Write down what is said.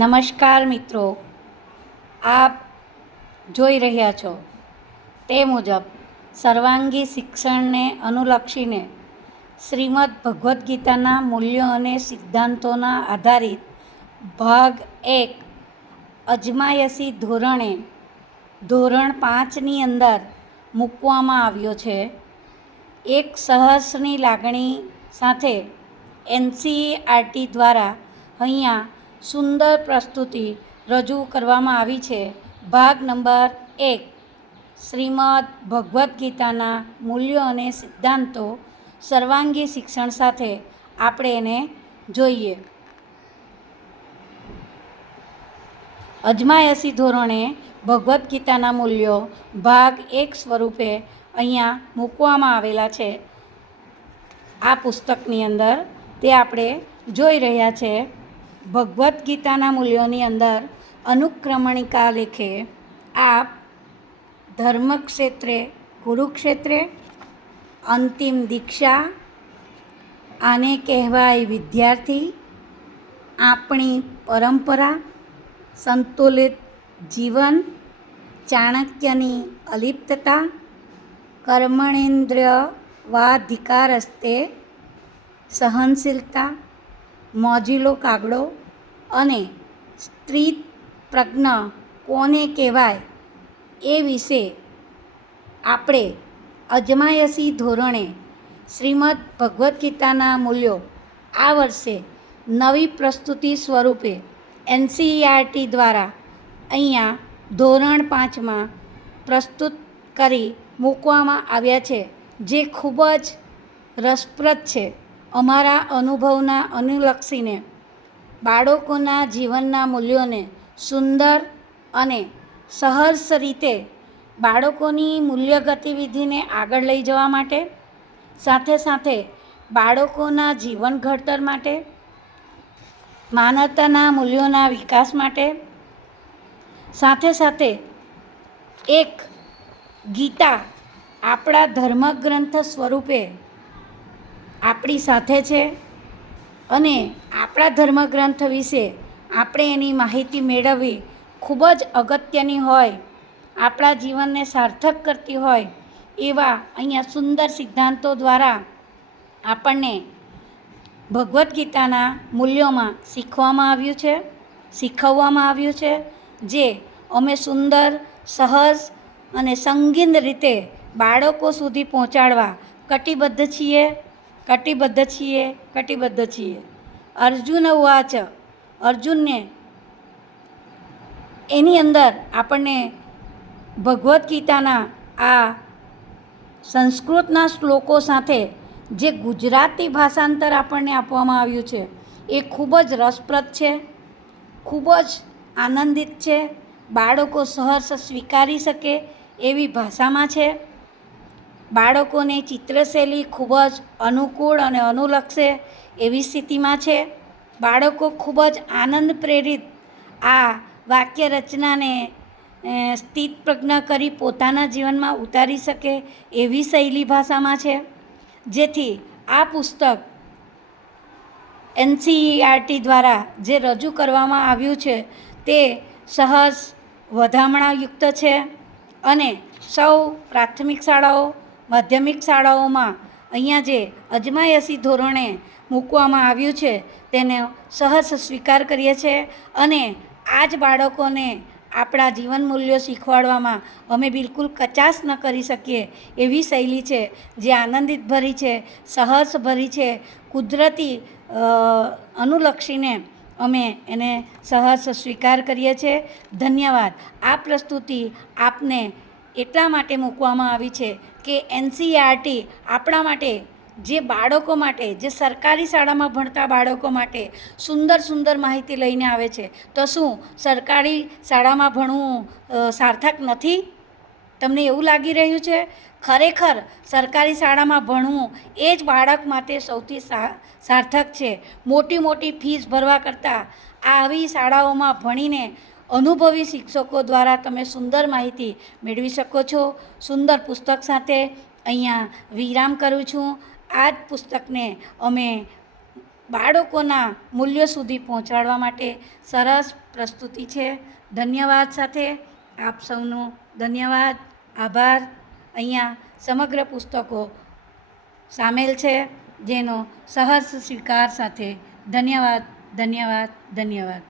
નમસ્કાર મિત્રો, આપ જોઈ રહ્યા છો તે મુજબ સર્વાંગી શિક્ષણને અનુલક્ષીને શ્રીમદ ભગવદ્ ગીતાના મૂલ્યો અને સિદ્ધાંતોના આધારિત ભાગ 1 અજમાયશી ધોરણે ધોરણ 5ની અંદર મૂકવામાં આવ્યો છે. એક સાહસની લાગણી સાથે NCERT દ્વારા અહીંયા સુંદર પ્રસ્તુતિ રજૂ કરવામાં આવી છે. ભાગ નંબર 1 શ્રીમદ ભગવદ્ ગીતાના મૂલ્યો અને સિદ્ધાંતો સર્વાંગી શિક્ષણ સાથે આપણે એને જોઈએ. અજમાયશી ધોરણે ભગવદ્ ગીતાના મૂલ્યો ભાગ 1 સ્વરૂપે અહીંયા મૂકવામાં આવેલા છે. આ પુસ્તકની અંદર તે આપણે જોઈ રહ્યા છે. ભગવદ્ ગીતાના મૂલ્યોની અંદર અનુક્રમણિકા લેખે આપ ધર્મક્ષેત્રે કુરુક્ષેત્રે, અંતિમ દીક્ષા, આને કહેવાય વિદ્યાર્થી, આપણી પરંપરા, સંતુલિત જીવન, ચાણક્યની અલિપ્તતા, કર્મણેન્દ્રિય વાધિકારસ્તે, સહનશીલતા, મોજીલો કાગડો અને સ્ત્રી પ્રજ્ઞ કોને કહેવાય એ વિશે આપણે અજમાયશી ધોરણે શ્રીમદ ભગવદ્ ગીતાના મૂલ્યો આ વર્ષે નવી પ્રસ્તુતિ સ્વરૂપે NCERT દ્વારા અહીંયા ધોરણ 5માં પ્રસ્તુત કરી મૂકવામાં આવ્યા છે, જે ખૂબ જ રસપ્રદ છે. અમારા અનુભવના અનુલક્ષીને બાળકોના જીવનના મૂલ્યોને સુંદર અને સહર્ષ રીતે બાળકોની મૂલ્ય ગતિવિધિને આગળ લઈ જવા માટે, સાથે સાથે બાળકોના જીવન ઘડતર માટે, માનવતાના મૂલ્યોના વિકાસ માટે, સાથે સાથે એક ગીતા આપણા ધર્મગ્રંથ સ્વરૂપે આપણી સાથે છે અને આપણા ધર્મગ્રંથ વિશે આપણે એની માહિતી મેળવવી ખૂબ જ અગત્યની હોય, આપણા જીવનને સાર્થક કરતી હોય એવા અહીંયા સુંદર સિદ્ધાંતો દ્વારા આપણને ભગવદ્ ગીતાના મૂલ્યોમાં શીખવવામાં આવ્યું છે, જે અમે સુંદર, સહજ અને સંગીન રીતે બાળકો સુધી પહોંચાડવા કટિબદ્ધ છીએ. અર્જુન ઉવાચ, અર્જુનને એની અંદર આપણને ભગવદ્ ગીતાના આ સંસ્કૃતના શ્લોકો સાથે જે ગુજરાતી ભાષાંતર આપણને આપવામાં આવ્યું છે એ ખૂબ જ રસપ્રદ છે, ખૂબ જ આનંદિત છે. બાળકો સહર્ષ સ્વીકારી શકે એવી ભાષામાં છે. બાળકોને ચિત્રશૈલી ખૂબ જ અનુકૂળ અને અનુલક્ષે એવી સ્થિતિમાં છે. બાળકો ખૂબ જ આનંદ પ્રેરિત આ વાક્ય રચનાને સ્થિતપ્રજ્ઞ કરી પોતાના જીવનમાં ઉતારી શકે એવી શૈલી ભાષામાં છે, જેથી આ પુસ્તક NCERT દ્વારા જે રજૂ કરવામાં આવ્યું છે તે સહજ, વધામણાયુક્ત છે અને સૌ પ્રાથમિક શાળાઓ, માધ્યમિક શાળાઓમાં અહીંયા જે અજમાયશી ધોરણે મૂકવામાં આવ્યું છે તેને સહજ સ્વીકાર કરીએ છીએ અને આ જ બાળકોને આપણા જીવન મૂલ્યો શીખવાડવામાં અમે બિલકુલ કચાશ ન કરી શકીએ એવી શૈલી છે, જે આનંદિત ભરી છે, સહર્ષ ભરી છે. કુદરતી અનુલક્ષીને અમે એને સહર્ષ સ્વીકાર કરીએ છીએ. ધન્યવાદ. આ પ્રસ્તુતિ આપને એટલા માટે મૂકવામાં આવી છે કે NCERT આપણા માટે, જે બાળકો માટે, જે સરકારી શાળામાં ભણતા બાળકો માટે સુંદર માહિતી લઈને આવે છે. તો શું સરકારી શાળામાં ભણવું સાર્થક નથી? તમને એવું લાગી રહ્યું છે? ખરેખર સરકારી શાળામાં ભણવું એ જ બાળક માટે સૌથી સાર્થક છે. મોટી ફીસ ભરવા કરતાં આવી શાળાઓમાં ભણીને અનુભવી શિક્ષકો દ્વારા તમે સુંદર માહિતી મેળવી શકો છો. સુંદર પુસ્તક સાથે અહીંયા વિરામ કરું છું. આ જ પુસ્તકને અમે બાળકોના મૂલ્યો સુધી પહોંચાડવા માટે સરસ પ્રસ્તુતિ છે. ધન્યવાદ સાથે આપ સૌનો ધન્યવાદ, આભાર. અહીંયા સમગ્ર પુસ્તકો સામેલ છે, જેનો સહર્ષ સ્વીકાર સાથે ધન્યવાદ, ધન્યવાદ, ધન્યવાદ.